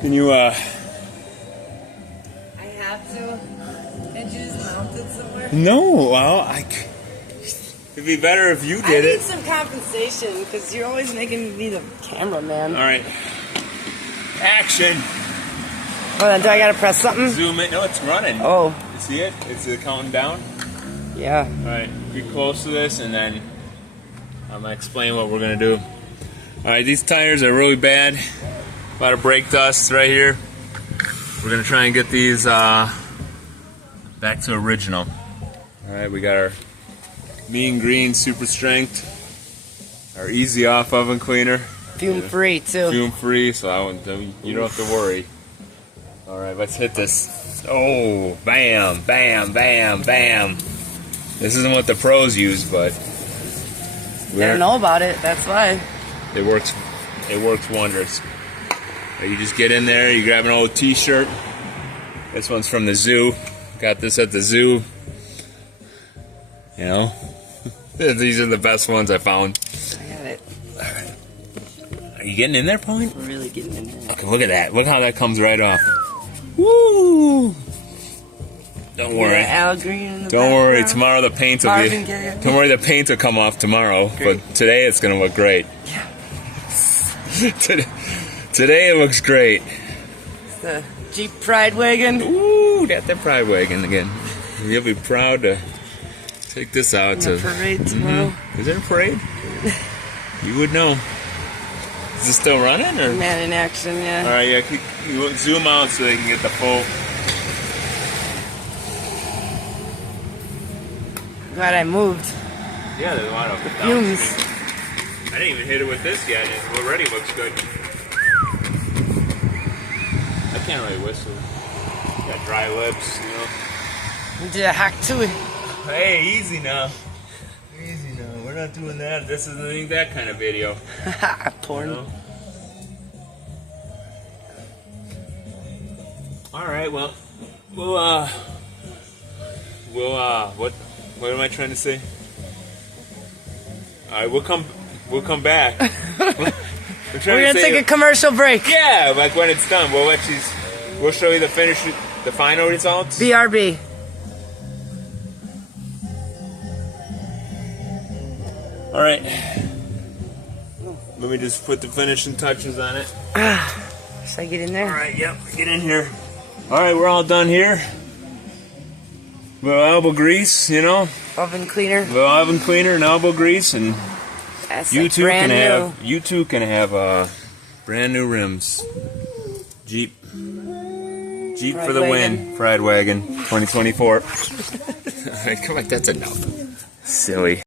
Can you, I have to. Can't you just mount it somewhere? No, well, it'd be better if you I did need it. some compensation because you're always making me the cameraman. Alright. Action! Hold on, do I gotta press something? Zoom in. No, it's running. Oh, You see it? It's counting down. yeah. Alright, be close to this and then I'm gonna explain what we're gonna do. Alright, these tires are really bad. A lot of brake dust right here. We're gonna try and get these back to original. Alright, we got our Mean Green Super Strength, our Easy Off oven cleaner. Fume free too. Fume free, so you don't have to worry. Alright, let's hit this. Oh, bam, bam, bam, bam. This isn't what the pros use, but I don't know about it, that's why. it works wonders. You just get in there, you grab an old t-shirt. This one's from the zoo. Got this at the zoo. You know? These are the best ones I found. I got it. Are you getting in there, Pauline? We're really getting in there. Okay, look at that. Look how that comes right off. Woo! Don't worry. Al Green in the Don't worry. background. Tomorrow the paint will Marvin be. Gaye. Don't worry, the paint will come off tomorrow. Great. But today it's gonna look great. Yeah. Today it looks great. The Jeep Pride Wagon. Ooh, got that Pride Wagon again. You'll be proud to take this out In to the parade tomorrow. Is there a parade? You would know. Is this still running or? Man in action, yeah. All right, yeah. You zoom out so they can get the full. Glad I moved. Yeah, there's a lot of Fumes. I didn't even hit it with this yet. It already looks good. I can't really whistle. Got dry lips, you know. We did a hack to it. Hey, easy now. Easy now. We're not doing that. This isn't that kind of video. Porn. You know? All right. Well, what am I trying to say? All right, we'll come back. We're gonna take a commercial break. Yeah, like when it's done, we'll show you the final results. BRB. All right. Let me just put the finishing touches on it. Should I get in there? All right, yep, get in here. All right, we're all done here. Little elbow grease, you know. Oven cleaner. Little oven cleaner and elbow grease, and That's you like two brand can new. have brand new rims. Jeep Pride for the Wagon. win. Pride Wagon 2024. All right, come on, that's enough. Silly.